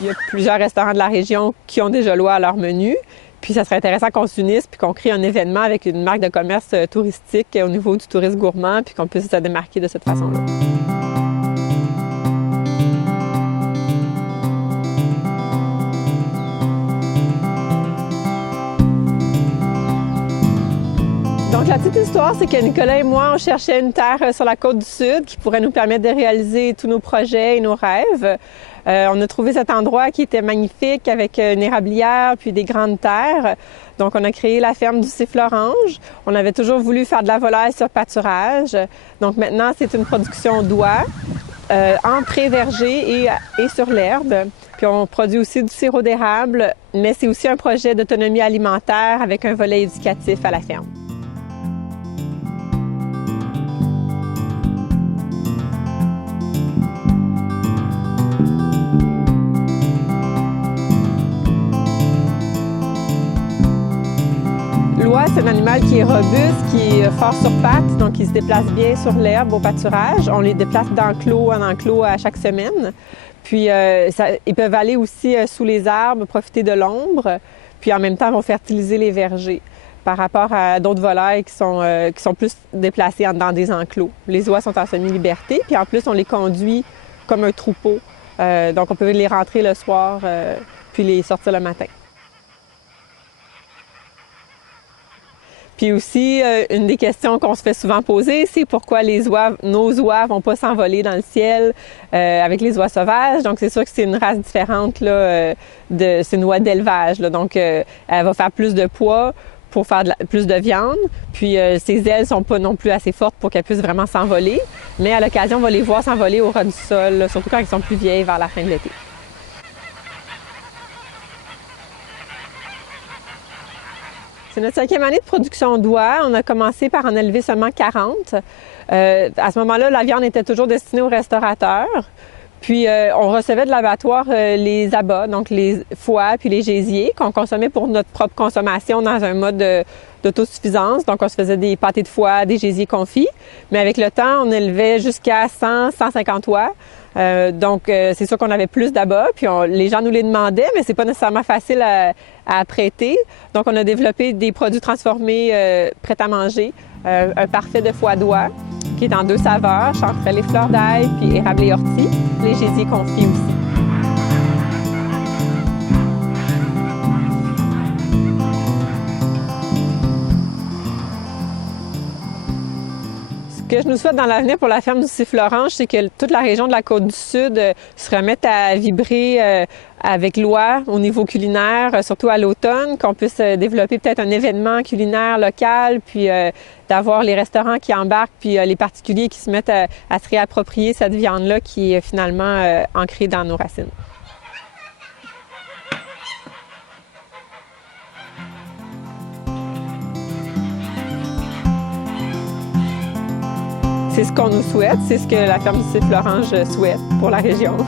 Il y a plusieurs restaurants de la région qui ont déjà l'oie à leur menu. Puis ça serait intéressant qu'on s'unisse puis qu'on crée un événement avec une marque de commerce touristique au niveau du tourisme gourmand puis qu'on puisse se démarquer de cette façon-là. Donc, la petite histoire, c'est que Nicolas et moi, on cherchait une terre sur la côte du Sud qui pourrait nous permettre de réaliser tous nos projets et nos rêves. On a trouvé cet endroit qui était magnifique avec une érablière puis des grandes terres. Donc, on a créé la ferme du Sifflorange. On avait toujours voulu faire de la volaille sur pâturage. Donc, maintenant, c'est une production d'oie en pré-verger et sur l'herbe. Puis, on produit aussi du sirop d'érable, mais c'est aussi un projet d'autonomie alimentaire avec un volet éducatif à la ferme. L'oie, c'est un animal qui est robuste, qui est fort sur pattes, donc il se déplace bien sur l'herbe au pâturage. On les déplace d'enclos en enclos à chaque semaine. Puis ils peuvent aller aussi sous les arbres, profiter de l'ombre, puis en même temps vont fertiliser les vergers par rapport à d'autres volailles qui sont plus déplacées dans des enclos. Les oies sont en semi-liberté, puis en plus on les conduit comme un troupeau. Donc on peut les rentrer le soir, puis les sortir le matin. Puis aussi, une des questions qu'on se fait souvent poser, c'est pourquoi nos oies vont pas s'envoler dans le ciel avec les oies sauvages. Donc, c'est sûr que c'est une race différente, là, c'est une oie d'élevage. Donc, elle va faire plus de poids pour faire plus de viande. Puis, ses ailes sont pas non plus assez fortes pour qu'elles puissent vraiment s'envoler. Mais à l'occasion, on va les voir s'envoler au ras du sol, là, surtout quand elles sont plus vieilles vers la fin de l'été. C'est notre 5e année de production d'oie. On a commencé par en élever seulement 40. À ce moment-là, la viande était toujours destinée aux restaurateurs. Puis, on recevait de l'abattoir les abats, donc les foies puis les gésiers qu'on consommait pour notre propre consommation dans un mode d'autosuffisance. Donc, on se faisait des pâtés de foie, des gésiers confits. Mais avec le temps, on élevait jusqu'à 100, 150 oies. Donc, c'est sûr qu'on avait plus d'abats, puis les gens nous les demandaient, mais c'est pas nécessairement facile à prêter. Donc, on a développé des produits transformés prêts à manger, un parfait de foie d'oie qui est en 2 saveurs, chanterelle et fleur d'ail, puis érable et ortie, les gésiers confits aussi. Ce que je nous souhaite dans l'avenir pour la ferme du Sifflorange, c'est que toute la région de la Côte-du-Sud se remette à vibrer avec l'oie au niveau culinaire, surtout à l'automne, qu'on puisse développer peut-être un événement culinaire local, puis d'avoir les restaurants qui embarquent, puis les particuliers qui se mettent à se réapproprier cette viande-là qui est finalement ancrée dans nos racines. C'est ce qu'on nous souhaite, c'est ce que la ferme du Sifflorange souhaite pour la région.